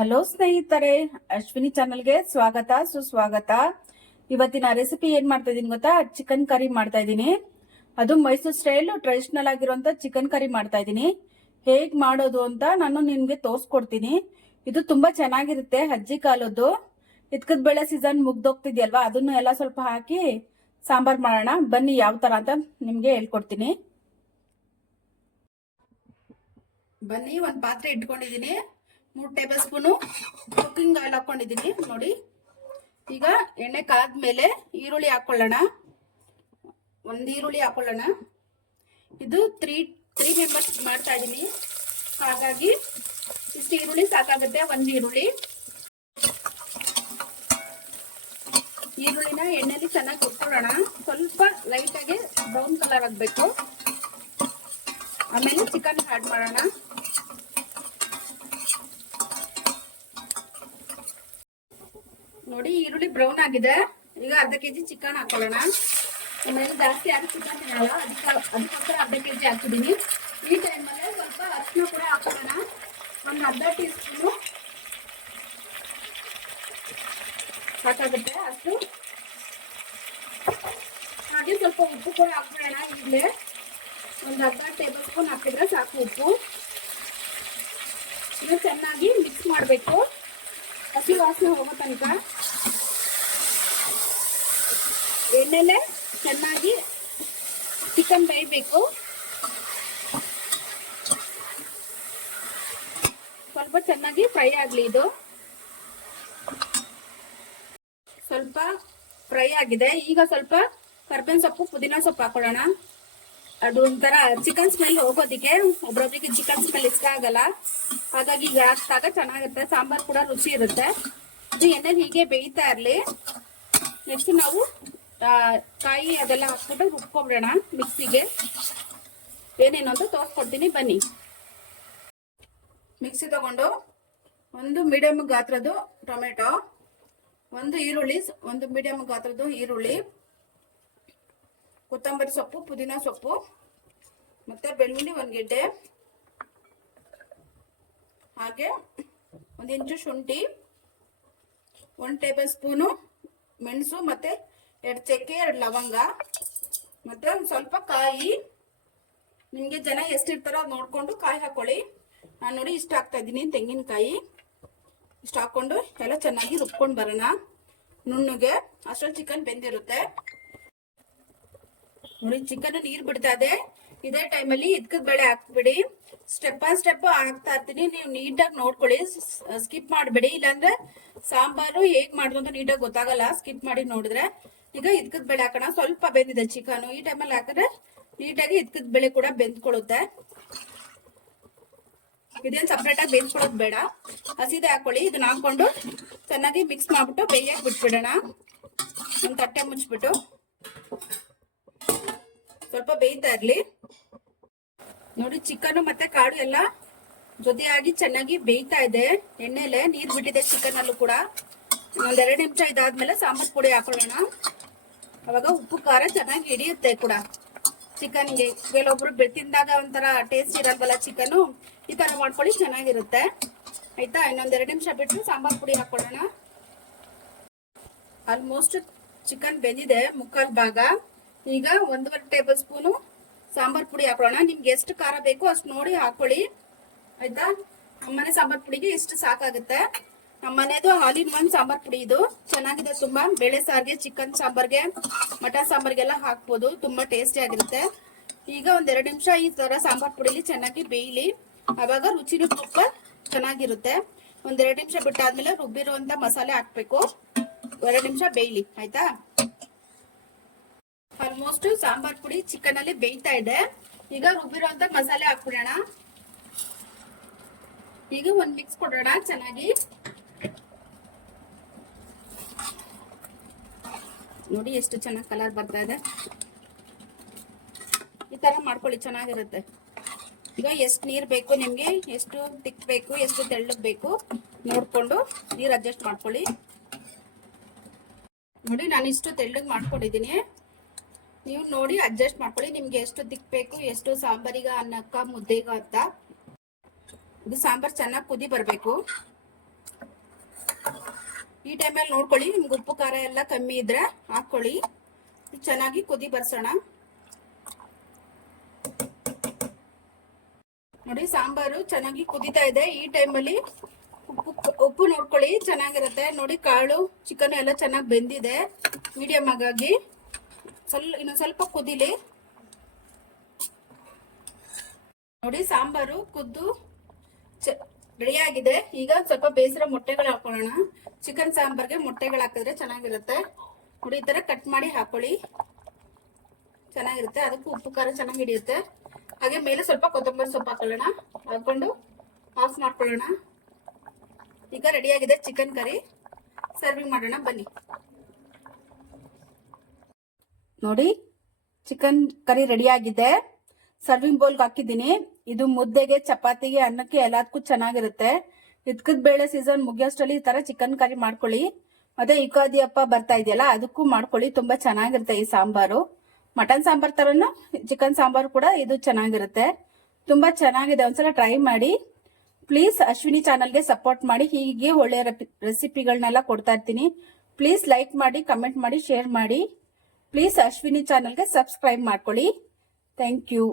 Hello ಸ್ನೇಹಿತರೆ, ಅಶ್ವಿನಿ ಚಾನಲ್ಗೆ ಸ್ವಾಗತ, ಸುಸ್ವಾಗತ. ಇವತ್ತಿನ ರೆಸಿಪಿ ಏನ್ ಮಾಡ್ತಾ ಇದೀನಿ ಗೊತ್ತಾ? ಚಿಕನ್ ಕರಿ ಮಾಡ್ತಾ ಇದ್ದೀನಿ. ಅದು ಮೈಸೂರು ಸ್ಟೈಲ್ ಟ್ರೆಡಿಷನಲ್ ಆಗಿರುವಂತ ಚಿಕನ್ ಕರಿ ಮಾಡ್ತಾ ಇದ್ದೀನಿ. ಹೇಗ್ ಮಾಡೋದು ಅಂತ ನಾನು ನಿಮ್ಗೆ ತೋರ್ಸ್ಕೊಡ್ತೀನಿ. ಇದು ತುಂಬಾ ಚೆನ್ನಾಗಿರುತ್ತೆ ಅಜ್ಜಿ ಕಾಲದ್ದು. ಇದ್ಕದ ಬೆಳೆ ಸೀಸನ್ ಮುಗ್ದೋಗ್ತಿದ್ಯಲ್ವಾ? ಅದನ್ನು ಎಲ್ಲ ಸ್ವಲ್ಪ ಹಾಕಿ ಸಾಂಬಾರ್ ಮಾಡೋಣ. ಬನ್ನಿ ಯಾವ ತರ ಅಂತ ನಿಮ್ಗೆ ಹೇಳ್ಕೊಡ್ತೀನಿ. ಬನ್ನಿ, ಒಂದ್ ಪಾತ್ರೆ ಇಟ್ಕೊಂಡಿದೀನಿ ಮೂರು ಟೇಬಲ್ ಸ್ಪೂನು ಕುಕ್ಕಿಂಗ್ ಆಯಿಲ್ ಹಾಕ್ಕೊಂಡಿದ್ದೀನಿ ನೋಡಿ. ಈಗ ಎಣ್ಣೆ ಕಾದ್ಮೇಲೆ ಈರುಳ್ಳಿ ಹಾಕೊಳ್ಳೋಣ. ಒಂದು ಈರುಳ್ಳಿ ಹಾಕೊಳ್ಳೋಣ. ಇದು ತ್ರೀ ತ್ರೀ ಮೆಂಬರ್ಸ್ ಮಾಡ್ತಾ ಇದ್ದೀನಿ. ಹಾಗಾಗಿ ಇಷ್ಟು ಈರುಳ್ಳಿ ಸಾಕಾಗುತ್ತೆ, ಒಂದು ಈರುಳ್ಳಿ. ಈರುಳ್ಳಿನ ಎಣ್ಣೆಲಿ ಚೆನ್ನಾಗಿ ಹುರ್ಕೊಳ್ಳೋಣ ಸ್ವಲ್ಪ ಲೈಟಾಗಿ ಬ್ರೌನ್ ಕಲರ್ ಆಗಬೇಕು. ಆಮೇಲೆ ಚಿಕನ್ ಆ್ಯಡ್ ಮಾಡೋಣ. ನೋಡಿ, ಈರುಳ್ಳಿ ಬ್ರೌನ್ ಆಗಿದೆ. ಈಗ ಅರ್ಧ ಕೆಜಿ ಚಿಕನ್ ಹಾಕೊಳ್ಳೋಣ. ಆಮೇಲೆ ಜಾಸ್ತಿ ಯಾರು ಚಿಕನ್ ತಿನ್ನಲ್ಲ ಅದಕ್ಕೆ ಅದಕ್ಕೋಸ್ಕರ ಅರ್ಧ ಕೆಜಿ ಹಾಕಿದ್ದೀನಿ. ಈ ಟೈಮಲ್ಲಿ ಸ್ವಲ್ಪ ಅರಿಶಿನ ಕೂಡ ಹಾಕೊಳ್ಳೋಣ. ಒಂದು ಅರ್ಧ ಟೀ ಸ್ಪೂನು ಸಾಕಾಗುತ್ತೆ ಅಷ್ಟು. ಹಾಗೆ ಸ್ವಲ್ಪ ಉಪ್ಪು ಕೂಡ ಹಾಕೊಳ್ಳೋಣ ಈಗಲೇ. ಒಂದು ಅರ್ಧ ಟೇಬಲ್ ಸ್ಪೂನ್ ಹಾಕಿದ್ರೆ ಸಾಕು ಉಪ್ಪು. ಇದು ಚೆನ್ನಾಗಿ ಮಿಕ್ಸ್ ಮಾಡಬೇಕು. ಹಸಿ ವಾಸನೆ ಹೋಗೋ ತನಕ. ಎಣ್ಣೆಲೆ ಚೆನ್ನಾಗಿ ಚಿಕನ್ ಬೇಯಬೇಕು. ಸ್ವಲ್ಪ ಚೆನ್ನಾಗಿ ಫ್ರೈ ಆಗಲಿ ಇದು. ಸ್ವಲ್ಪ ಫ್ರೈ ಆಗಿದೆ. ಈಗ ಸ್ವಲ್ಪ ಕರ್ಬೇವಿನ ಸೊಪ್ಪು, ಪುದೀನ ಸೊಪ್ಪು ಹಾಕೊಳ್ಳೋಣ. ಅದು ಒಂಥರ ಚಿಕನ್ ಸ್ಮೆಲ್ ಹೋಗೋದಿಕ್ಕೆ ಒಬ್ರೊಬ್ರಿಗೆ ಚಿಕನ್ ಸ್ಮೆಲ್ ಇಷ್ಟ ಆಗಲ್ಲ. ಹಾಗಾಗಿ ಈಗ ಹಾಕಿದಾಗ ಚೆನ್ನಾಗಿರುತ್ತೆ ಸಾಂಬಾರ್ ಕೂಡ ರುಚಿ ಇರುತ್ತೆ. ಇದು ಎಣ್ಣೆ ಹೀಗೆ ಬೇಯ್ತಾ ಇರಲಿ. ನೆಕ್ಸ್ಟ್ ನಾವು ಕಾಯಿ ಅದೆಲ್ಲ ಹಾಕ್ಬಿಟ್ಟು ರುಬ್ಕೊಂಬಿಡೋಣ ಮಿಕ್ಸಿಗೆ. ಏನೇನು ಅಂತ ತೋರಿಸ್ಕೊಡ್ತೀನಿ, ಬನ್ನಿ. ಮಿಕ್ಸಿ ತಗೊಂಡು ಒಂದು ಮೀಡಿಯಮ್ ಗಾತ್ರದ್ದು ಟೊಮೆಟೊ, ಒಂದು ಈರುಳ್ಳಿ, ಒಂದು ಮೀಡಿಯಮ್ ಗಾತ್ರದ್ದು ಈರುಳ್ಳಿ, ಕೊತ್ತಂಬರಿ ಸೊಪ್ಪು, ಪುದೀನ ಸೊಪ್ಪು, ಮತ್ತೆ ಬೆಳ್ಳುಳ್ಳಿ ಒಂದು ಗೆಡ್ಡೆ ಹಾಗೆ ಒಂದು ಇಂಚು ಶುಂಠಿ, ಒಂದು ಟೇಬಲ್ ಸ್ಪೂನು ಮೆಣಸು ಮತ್ತೆ ಎರಡು ಚಕ್ಕೆ, ಎರಡು ಲವಂಗ. ಮತ್ತೆ ಒಂದು ಸ್ವಲ್ಪ ಕಾಯಿ. ನಿಮಗೆ ಜನ ಎಷ್ಟಿರ್ತಾರೋ ಅದು ನೋಡ್ಕೊಂಡು ಕಾಯಿ ಹಾಕೊಳ್ಳಿ. ನಾನು ನೋಡಿ ಇಷ್ಟ ಹಾಕ್ತಾ ಇದ್ದೀನಿ ತೆಂಗಿನಕಾಯಿ. ಇಷ್ಟ ಹಾಕೊಂಡು ಎಲ್ಲ ಚೆನ್ನಾಗಿ ರುಬ್ಕೊಂಡು ಬರೋಣ. ನುಣ್ಣಗೆ. ಅಷ್ಟರಲ್ಲಿ ಚಿಕನ್ ಬೆಂದಿರುತ್ತೆ. ನೋಡಿ, ಚಿಕನ್ ನೀರ್ ಬಿಡ್ತಾ ಇದೆ. ಇದೇ ಟೈಮಲ್ಲಿ ಇದ್ಕದ ಬೇಳೆ ಹಾಕ್ಬಿಡಿ. ಸ್ಟೆಪ್ ಬೈ ಸ್ಟೆಪ್ ಹಾಕ್ತಾ ಇರ್ತೀನಿ. ನೀವು ನೀಟಾಗಿ ನೋಡ್ಕೊಳ್ಳಿ. ಸ್ಕಿಪ್ ಮಾಡಬೇಡಿ. ಇಲ್ಲಾಂದ್ರೆ ಸಾಂಬಾರು ಹೇಗ್ ಮಾಡೋದು ಅಂತ ನೀಟಾಗಿ ಗೊತ್ತಾಗಲ್ಲ. ಸ್ಕಿಪ್ ಮಾಡಿ ನೋಡಿದ್ರೆ. ಈಗ ಇದ್ಕದ್ ಬೆಳೆ ಹಾಕೋಣ. ಸ್ವಲ್ಪ ಬೆಂದಿದೆ ಚಿಕನ್. ಈ ಟೈಮಲ್ಲಿ ಹಾಕಿದ್ರೆ ನೀಟಾಗಿ ಇದ್ಕದ್ ಬೆಳೆ ಕೂಡ ಬೆಂದ್ಕೊಳ್ಳುತ್ತೆ. ಇದೇನು ಸಪ್ರೇಟ್ ಆಗಿ ಬೇಯಿಸ್ಕೊಳ್ಳೋದು ಬೇಡ. ಹಸಿದೆ ಹಾಕೊಳ್ಳಿ. ಇದನ್ನ ಹಾಕೊಂಡು ಚೆನ್ನಾಗಿ ಮಿಕ್ಸ್ ಮಾಡ್ಬಿಟ್ಟು ಬೇಯಕ್ಕೆ ಬಿಟ್ಬಿಡೋಣ. ಒಂದು ತಟ್ಟೆ ಮುಚ್ಚಿಬಿಟ್ಟು. ಸ್ವಲ್ಪ ಬೇಯ್ತಾ ಇರ್ಲಿ. ನೋಡಿ, ಚಿಕನ್ ಮತ್ತೆ ಕಾಳು ಎಲ್ಲ ಜೊತೆಯಾಗಿ ಚೆನ್ನಾಗಿ ಬೇಯ್ತಾ ಇದೆ. ಎಣ್ಣೆಲೆ ನೀರ್ ಬಿಟ್ಟಿದೆ ಚಿಕನ್ ಅಲ್ಲೂ ಕೂಡ. ಒಂದ್ ಎರಡು ನಿಮಿಷ ಇದಾದ್ಮೇಲೆ ಸಾಂಬಾರ್ ಪುಡಿ ಹಾಕೊಳ್ಳೋಣ. ಅವಾಗ ಉಪ್ಪು, ಖಾರ ಚೆನ್ನಾಗಿ ಹಿಡಿಯುತ್ತೆ ಕೂಡ. ಚಿಕನ್ಗೆ. ಕೆಲವೊಬ್ರು ಬೆ- ತಿಂದಾಗ ಒಂಥರ ಟೇಸ್ಟ್ ಇರಲ್ವಲ್ಲ ಚಿಕನು? ಈ ತರ ಮಾಡ್ಕೊಳ್ಳಿ, ಚೆನ್ನಾಗಿರುತ್ತೆ. ಆಯ್ತಾ? ಇನ್ನೊಂದ್ ಎರಡು ನಿಮಿಷ ಬಿಟ್ಟು ಸಾಂಬಾರ್ ಪುಡಿ ಹಾಕೊಳ್ಳೋಣ ಆಲ್ಮೋಸ್ಟ್ ಚಿಕನ್ ಬೆಂದಿದೆ, ಮುಕ್ಕಾಲ್ ಭಾಗ. ಈಗ ಒಂದೂವರೆ ಟೇಬಲ್ ಸ್ಪೂನು ಸಾಂಬಾರ್ ಪುಡಿ ಹಾಕೊಳ್ಳೋಣ ನಿಮ್ಗೆ ಎಷ್ಟು ಖಾರ ಬೇಕು ಅಷ್ಟು ನೋಡಿ ಹಾಕೊಳ್ಳಿ ಆಯ್ತಾ? ನಮ್ಮನೆ ಸಾಂಬಾರ್ ಪುಡಿಗೆ ಇಷ್ಟು ಸಾಕಾಗುತ್ತೆ. ನಮ್ಮನೆದು ಮನೆದು ಹಾಲಿನ ಒಂದ್ ಸಾಂಬಾರ್ ಪುಡಿ ಇದು. ಚೆನ್ನಾಗಿದೆ ತುಂಬಾ. ಬೇಳೆ ಸಾರಿಗೆ, ಚಿಕನ್ ಸಾಂಬಾರ್ಗೆ, ಮಟನ್ ಸಾಂಬಾರ್ಗೆಲ್ಲ ಹಾಕ್ಬೋದು. ತುಂಬಾ ಟೇಸ್ಟಿ ಆಗಿರುತ್ತೆ. ಈಗ ಒಂದ್ ಎರಡು ನಿಮಿಷ ಈ ತರ ಸಾಂಬಾರ್ ಪುಡಿಲಿ ಚೆನ್ನಾಗಿ ಬೇಯಲಿ. ಅವಾಗ ರುಚಿನೂ ತುಪ್ಪ ಚೆನ್ನಾಗಿರುತ್ತೆ. ಒಂದ್ ಎರಡು ನಿಮಿಷ ಬಿಟ್ಟಾದ್ಮೇಲೆ ರುಬ್ಬಿರುವಂತ ಮಸಾಲೆ ಹಾಕ್ಬೇಕು. ಎರಡು ನಿಮಿಷ ಬೇಯಲಿ. ಆಯ್ತಾ? ಆಲ್ಮೋಸ್ಟ್ ಸಾಂಬಾರ್ ಪುಡಿ ಚಿಕನ್ ಅಲ್ಲಿ ಬೇಯ್ತಾ ಇದೆ. ಈಗ ರುಬ್ಬಿರುವಂತ ಮಸಾಲೆ ಹಾಕ್ಬಿಡೋಣ. ಈಗ ಒಂದ್ ಮಿಕ್ಸ್ ಕೊಡೋಣ ಚೆನ್ನಾಗಿ. ನೋಡಿ ಎಷ್ಟು ಚೆನ್ನಾಗಿ ಕಲರ್ ಬರ್ತಾ ಇದೆ. ಈ ತರ ಮಾಡ್ಕೊಳ್ಳಿ, ಚೆನ್ನಾಗಿರುತ್ತೆ. ಈಗ ಎಷ್ಟು ನೀರ್ ಬೇಕು ನಿಮ್ಗೆ, ಎಷ್ಟು ತಿಕ್ ಬೇಕು, ಎಷ್ಟು ತೆಳ್ಳಗ್ ಬೇಕು ನೋಡ್ಕೊಂಡು ನೀರ್ ಅಡ್ಜಸ್ಟ್ ಮಾಡ್ಕೊಳ್ಳಿ. ನೋಡಿ, ನಾನು ಇಷ್ಟು ತೆಳ್ಳಗ್ ಮಾಡ್ಕೊಂಡಿದ್ದೀನಿ. ನೀವು ನೋಡಿ ಅಡ್ಜಸ್ಟ್ ಮಾಡ್ಕೊಳ್ಳಿ, ನಿಮ್ಗೆ ಎಷ್ಟು ದಿಕ್ ಬೇಕು, ಎಷ್ಟು ಸಾಂಬಾರಿಗ ಅನ್ನಕ್ಕ ಮುದ್ದೆಗ ಅಂತ. ಇದು ಸಾಂಬಾರ್ ಚೆನ್ನಾಗಿ ಕುದಿ ಬರಬೇಕು. ಈ ಟೈಮಲ್ಲಿ ನೋಡ್ಕೊಳ್ಳಿ, ನಿಮ್ಗೆ ಉಪ್ಪು, ಖಾರ ಎಲ್ಲ ಕಮ್ಮಿ ಇದ್ರೆ ಹಾಕ್ಕೊಳ್ಳಿ. ಚೆನ್ನಾಗಿ ಕುದಿ ಬರ್ಸೋಣ. ನೋಡಿ, ಸಾಂಬಾರು ಚೆನ್ನಾಗಿ ಕುದಿತಾ ಇದೆ. ಈ ಟೈಮಲ್ಲಿ ಉಪ್ಪು ಉಪ್ಪು ನೋಡ್ಕೊಳ್ಳಿ, ಚೆನ್ನಾಗಿರುತ್ತೆ. ನೋಡಿ, ಕಾಳು ಚಿಕನ್ ಎಲ್ಲ ಚೆನ್ನಾಗಿ ಬೆಂದಿದೆ. ಮೀಡಿಯಮ್ ಆಗಾಗಿ ಸ್ವಲ್ಪ ಇನ್ನು ಸ್ವಲ್ಪ ಕುದಿಲಿ. ನೋಡಿ, ಸಾಂಬಾರು ಕುದ್ದು ರೆಡಿ ಆಗಿದೆ ಈಗ ಸ್ವಲ್ಪ ಬೇಯಿಸಿರೋ ಮೊಟ್ಟೆಗಳು ಹಾಕೊಳ್ಳೋಣ. ಚಿಕನ್, ಸಾಂಬಾರ್ಗೆ ಮೊಟ್ಟೆಗಳು ಹಾಕಿದ್ರೆ ಚೆನ್ನಾಗಿರುತ್ತೆ. ನೋಡಿ, ಈ ತರ ಕಟ್ ಮಾಡಿ ಹಾಕೊಳ್ಳಿ. ಚೆನ್ನಾಗಿರುತ್ತೆ. ಅದಕ್ಕೂ ಉಪ್ಪು, ಖಾರ ಚೆನ್ನಾಗಿ ಹಿಡಿಯುತ್ತೆ. ಹಾಗೆ ಮೇಲೆ ಸ್ವಲ್ಪ ಕೊತ್ತಂಬರಿ ಸೊಪ್ಪು ಹಾಕೊಳ್ಳೋಣ. ಹಾಕೊಂಡು ಆಫ್ ಮಾಡ್ಕೊಳ್ಳೋಣ. ಈಗ ರೆಡಿಯಾಗಿದೆ ಚಿಕನ್ ಕರಿ. ಸರ್ವಿಂಗ್ ಮಾಡೋಣ. ಬನ್ನಿ. ನೋಡಿ, ಚಿಕನ್ ಕರಿ ರೆಡಿಯಾಗಿದೆ. ಸರ್ವಿಂಗ್ ಬೌಲ್ಗೆ ಹಾಕಿದ್ದೀನಿ. ಇದು ಮುದ್ದೆಗೆ, ಚಪಾತಿಗೆ, ಅನ್ನಕ್ಕೆ ಎಲ್ಲದಕ್ಕೂ ಚೆನ್ನಾಗಿರುತ್ತೆ. ಇದ್ಕದ ಬೇಳೆ ಸೀಸನ್ ಮುಗಿಯೋಷ್ಟರಲ್ಲಿ ಈ ತರ ಚಿಕನ್ ಕರಿ ಮಾಡ್ಕೊಳ್ಳಿ. ಮತ್ತೆ ಯುಗಾದಿ ಹಬ್ಬ ಬರ್ತಾ ಇದೆಯಲ್ಲ, ಅದಕ್ಕೂ ಮಾಡ್ಕೊಳ್ಳಿ. ತುಂಬಾ ಚೆನ್ನಾಗಿರುತ್ತೆ ಈ ಸಾಂಬಾರು. ಮಟನ್ ಸಾಂಬಾರ್ ತರನು ಚಿಕನ್ ಸಾಂಬಾರು ಕೂಡ ಇದು ಚೆನ್ನಾಗಿರುತ್ತೆ. ತುಂಬಾ ಚೆನ್ನಾಗಿದೆ, ಒಂದ್ಸಲ ಟ್ರೈ ಮಾಡಿ. ಪ್ಲೀಸ್ ಅಶ್ವಿನಿ ಚಾನಲ್ಗೆ ಸಪೋರ್ಟ್ ಮಾಡಿ. ಹೀಗೆ ಒಳ್ಳೆಯ ರೆಸಿಪಿಗಳನ್ನೆಲ್ಲ ಕೊಡ್ತಾ ಇರ್ತೀನಿ. ಪ್ಲೀಸ್ ಲೈಕ್ ಮಾಡಿ ಕಮೆಂಟ್ ಮಾಡಿ ಶೇರ್ ಮಾಡಿ. ಪ್ಲೀಸ್ ಅಶ್ವಿನಿ ಚಾನಲ್ಗೆ ಸಬ್ಸ್ಕ್ರೈಬ್ ಮಾಡ್ಕೊಳ್ಳಿ. Thank you